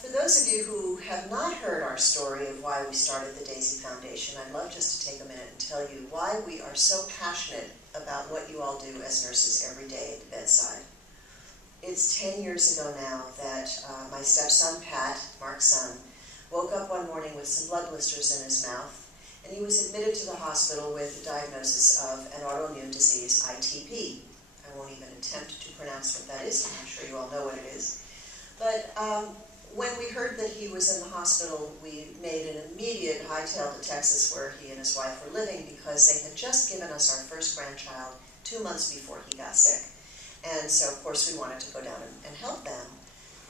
For those of you who have not heard our story of why we started the Daisy Foundation, I'd love just to take a minute and tell you why we are so passionate about what you all do as nurses every day at the bedside. It's 10 years ago now that my stepson, Pat, Mark's son, woke up one morning with some blood blisters in his mouth, and he was admitted to the hospital with a diagnosis of an autoimmune disease, ITP. I won't even attempt to pronounce what that is. I'm sure you all know what it is. But when we heard that he was in the hospital, we made an immediate hightail to Texas, where he and his wife were living, because they had just given us our first grandchild 2 months before he got sick. And so, of course, we wanted to go down and help them.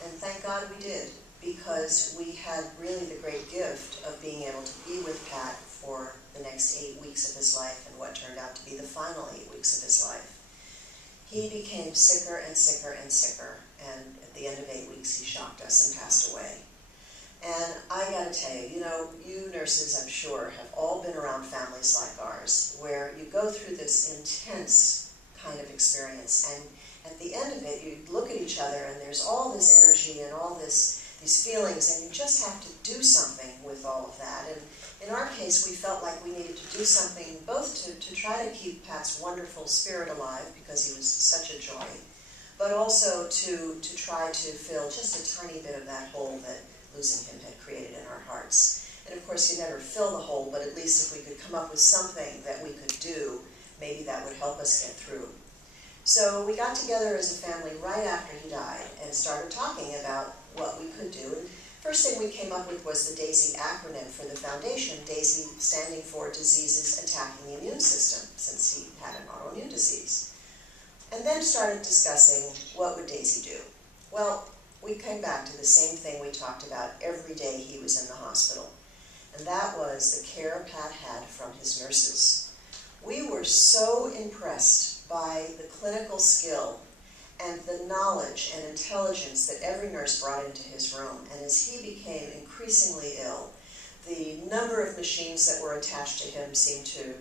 And thank God we did, because we had really the great gift of being able to be with Pat for the next 8 weeks of his life, and what turned out to be the final 8 weeks of his life. He became sicker and sicker and sicker, and at the end of 8 weeks he shocked us and passed away. And I gotta tell you, you nurses, I'm sure, have all been around families like ours, where you go through this intense kind of experience, and at the end of it you look at each other and there's all this energy and all these feelings, and you just have to do something with all of that. And in our case, we felt like we needed to do something both to try to keep Pat's wonderful spirit alive, because he was such a joy, but also to try to fill just a tiny bit of that hole that losing him had created in our hearts. And of course, you never fill the hole, but at least if we could come up with something that we could do, maybe that would help us get through. So we got together as a family right after he died and started talking about what we could do. And first thing we came up with was the DAISY acronym for the foundation, DAISY standing for Diseases Attacking the Immune System, since he had an autoimmune disease. And then started discussing what would DAISY do. Well, we came back to the same thing we talked about every day he was in the hospital, and that was the care Pat had from his nurses. We were so impressed by the clinical skill and the knowledge and intelligence that every nurse brought into his room. And as he became increasingly ill, the number of machines that were attached to him seemed to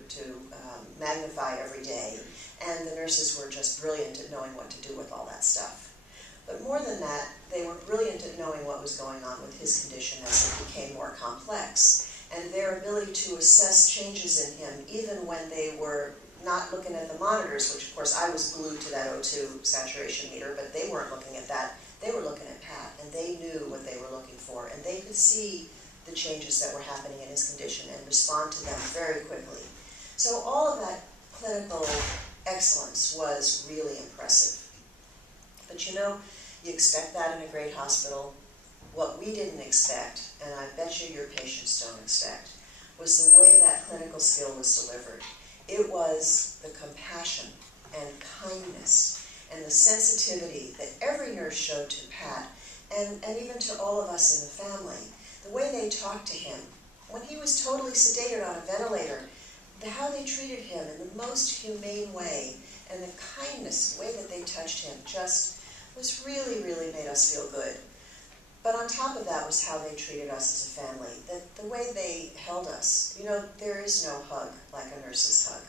magnify every day, and the nurses were just brilliant at knowing what to do with all that stuff. But more than that, they were brilliant at knowing what was going on with his condition as it became more complex, and their ability to assess changes in him, even when they were not looking at the monitors, which of course I was glued to that O2 saturation meter, but they weren't looking at that. They were looking at Pat, and they knew what they were looking for, and they could see the changes that were happening in his condition and respond to them very quickly. So all of that clinical excellence was really impressive. But you expect that in a great hospital. What we didn't expect, and I bet you your patients don't expect, was the way that clinical skill was delivered. It was the compassion and kindness and the sensitivity that every nurse showed to Pat, and even to all of us in the family. The way they talked to him, when he was totally sedated on a ventilator, how they treated him in the most humane way, and the kindness, the way that they touched him, just was really, really made us feel good. But on top of that was how they treated us as a family, the way they held us. There is no hug like a nurse's hug.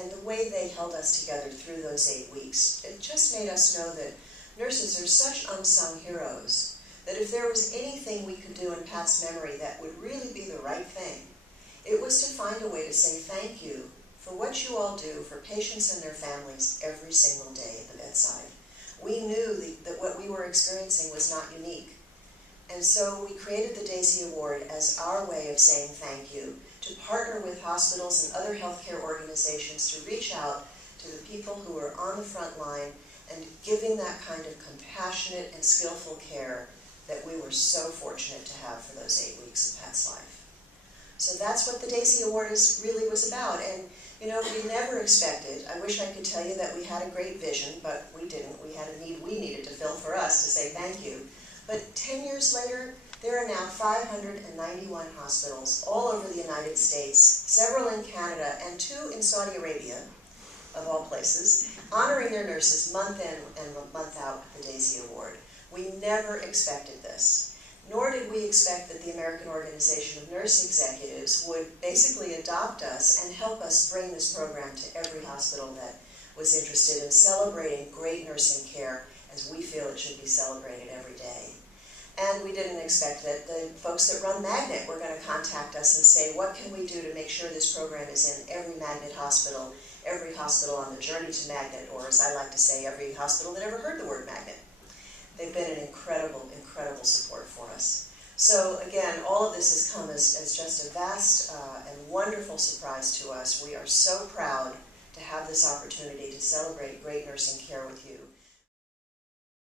And the way they held us together through those 8 weeks, it just made us know that nurses are such unsung heroes, that if there was anything we could do in Pat's memory that would really be the right thing, it was to find a way to say thank you for what you all do for patients and their families every single day at the bedside. We knew that what we were experiencing was not unique. And so we created the DAISY Award as our way of saying thank you, to partner with hospitals and other healthcare organizations to reach out to the people who are on the front line and giving that kind of compassionate and skillful care that we were so fortunate to have for those 8 weeks of Pat's life. So that's what the DAISY Award really was about. And we never expected, I wish I could tell you that we had a great vision, but we didn't. We had a need we needed to fill for us to say thank you. But 10 years later, there are now 591 hospitals all over the United States, several in Canada, and 2 in Saudi Arabia, of all places, honoring their nurses month in and month out with the DAISY Award. We never expected this, nor did we expect that the American Organization of Nurse Executives would basically adopt us and help us bring this program to every hospital that was interested in celebrating great nursing care as we feel it should be celebrated every day. And we didn't expect that the folks that run Magnet were going to contact us and say, what can we do to make sure this program is in every Magnet hospital, every hospital on the journey to Magnet, or as I like to say, every hospital that ever heard the word Magnet. They've been an incredible, incredible support for us. So again, all of this has come as just a vast and wonderful surprise to us. We are so proud to have this opportunity to celebrate great nursing care with you.